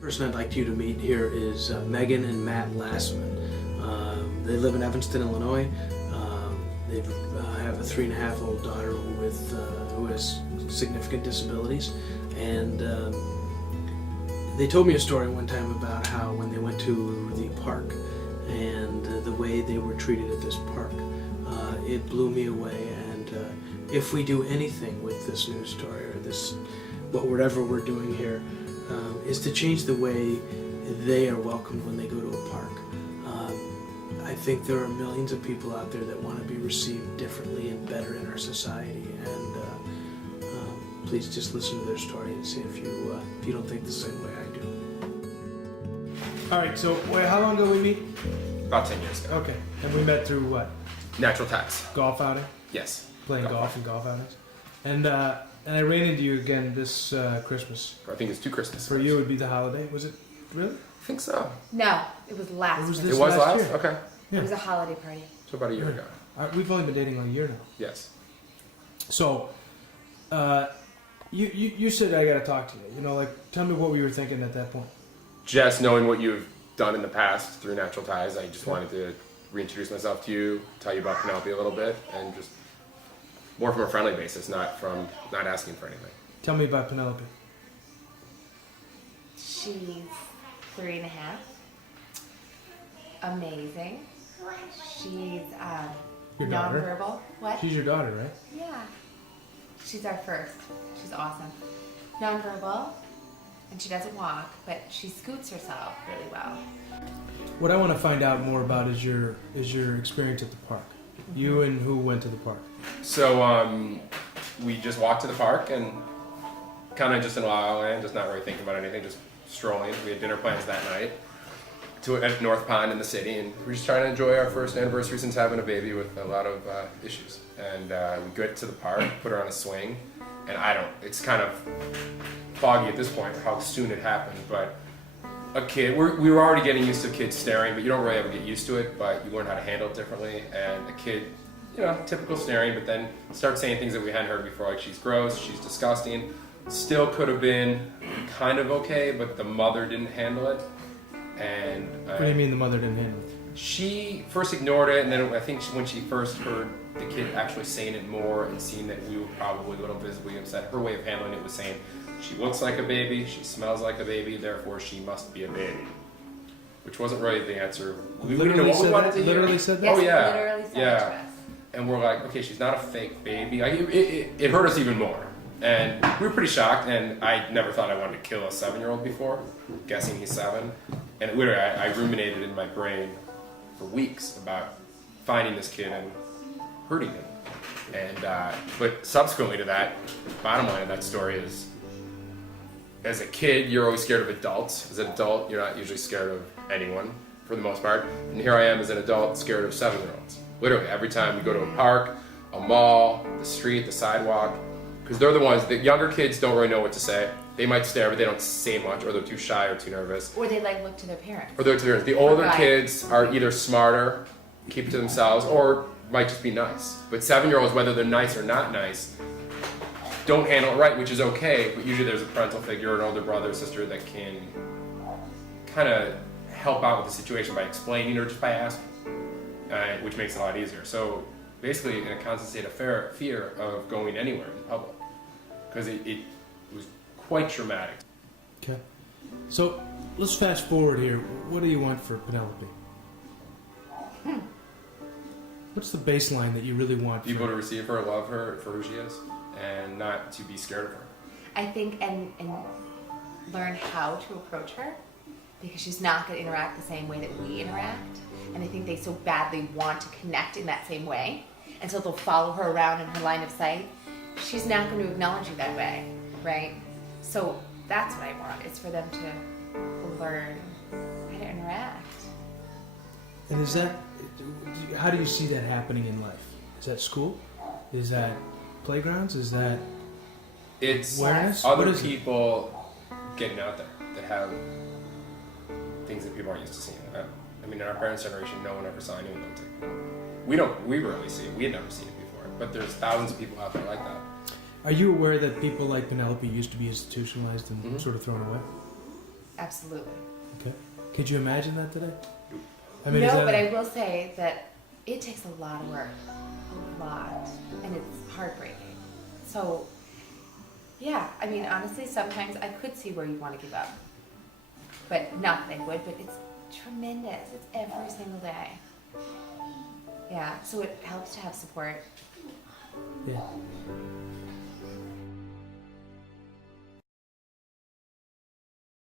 The person I'd like you to meet here is Megan and Matt Lassman. They live in Evanston, Illinois. They have a 3.5-year-old daughter who has significant disabilities, and they told me a story one time about how when they went to the park and the way they were treated at this park, it blew me away. And if we do anything with this news story or this, whatever we're doing here, is to change the way they are welcomed when they go to a park. I think there are millions of people out there that want to be received differently and better in our society, and please just listen to their story and see if you don't think the same way I do. All right, so wait, how long ago we meet? About 10 years ago. Okay, and we met through what? Natural ties. Golf outing? Yes. Playing golf and golf outings. And I ran into you again this Christmas. I think it's 2 Christmases. For you, it would be the holiday. Was it really? I think so. No, it was last. It was Christmas. It was last? year. Okay. Yeah. It was a holiday party. So about a year ago. We've only been dating like a year now. Yes. So, you said I got to talk to you. You know, like, tell me what we were thinking at that point. Just knowing what you've done in the past through Natural Ties, I just wanted to reintroduce myself to you, tell you about Penelope a little bit, and just more from a friendly basis, not asking for anything. Tell me about Penelope. She's 3.5. Amazing. She's Your daughter? nonverbal. What? She's your daughter, right? Yeah. She's our first. She's awesome. Nonverbal, and she doesn't walk, but she scoots herself really well. What I want to find out more about is your experience at the park. You and who went to the park? So we just walked to the park and kind of just in La La Land, just not really thinking about anything, just strolling. We had dinner plans that night at North Pond in the city, and we were just trying to enjoy our first anniversary since having a baby with a lot of issues. And we get to the park, put her on a swing, and it's kind of foggy at this point how soon it happened, but a kid, we were already getting used to kids staring, but you don't really ever get used to it, but you learn how to handle it differently, and a kid, typical staring, but then start saying things that we hadn't heard before, like she's gross, she's disgusting. Still could have been kind of okay, but the mother didn't handle it. And What do you mean the mother didn't handle it? she first ignored it, and then I think when she first heard the kid actually saying it more and seeing that we were probably a little visibly upset, her way of handling it was saying, she looks like a baby, she smells like a baby, therefore she must be a baby. Which wasn't really the answer. We didn't know what we wanted to hear. Literally said that? Yes, Oh yeah. literally said it Yeah. to us. And we're like, okay, she's not a fake baby. It hurt us even more. And we were pretty shocked, and I never thought I wanted to kill a 7-year-old before, guessing he's 7. And literally, I ruminated in my brain for weeks about finding this kid and hurting him. And but subsequently to that, bottom line of that story is, as a kid, you're always scared of adults. As an adult, you're not usually scared of anyone, for the most part. And here I am as an adult, scared of 7-year-olds. Literally, every time we go to a park, a mall, the street, the sidewalk, because they're the ones, the younger kids don't really know what to say. They might stare, but they don't say much, or they're too shy or too nervous. Or they look to their parents. Or they're too nervous. The older Right. kids are either smarter, keep it to themselves, or might just be nice. But 7-year-olds, whether they're nice or not nice, don't handle it right, which is okay, but usually there's a parental figure, an older brother or sister that can kind of help out with the situation by explaining or just by asking, which makes it a lot easier. So basically in a constant state of fear of going anywhere in public, because it was quite traumatic. Okay. So let's fast forward here. What do you want for Penelope? What's the baseline that you really want? People to receive her, love her for who she is, and not to be scared of her. I think, and learn how to approach her, because she's not going to interact the same way that we interact. And I think they so badly want to connect in that same way, and so they'll follow her around in her line of sight. She's not going to acknowledge you that way, right? So that's what I want, is for them to learn how to interact. And is that, how do you see that happening in life? Is that school? Is that playgrounds? Is that It's awareness? other What is people getting out there that have things that people aren't used to seeing. I mean, in our parents' generation, no one ever saw anyone like that. We rarely see it. We had never seen it before. But there's thousands of people out there like that. Are you aware that people like Penelope used to be institutionalized and sort of thrown away? Absolutely. Okay. Could you imagine that today? I mean, No, is that but I will say that it takes a lot of work. A lot. And it's heartbreaking. So, yeah, I mean, honestly, sometimes I could see where you want to give up. But not that I would, but it's tremendous. It's every single day. Yeah, so it helps to have support. Yeah.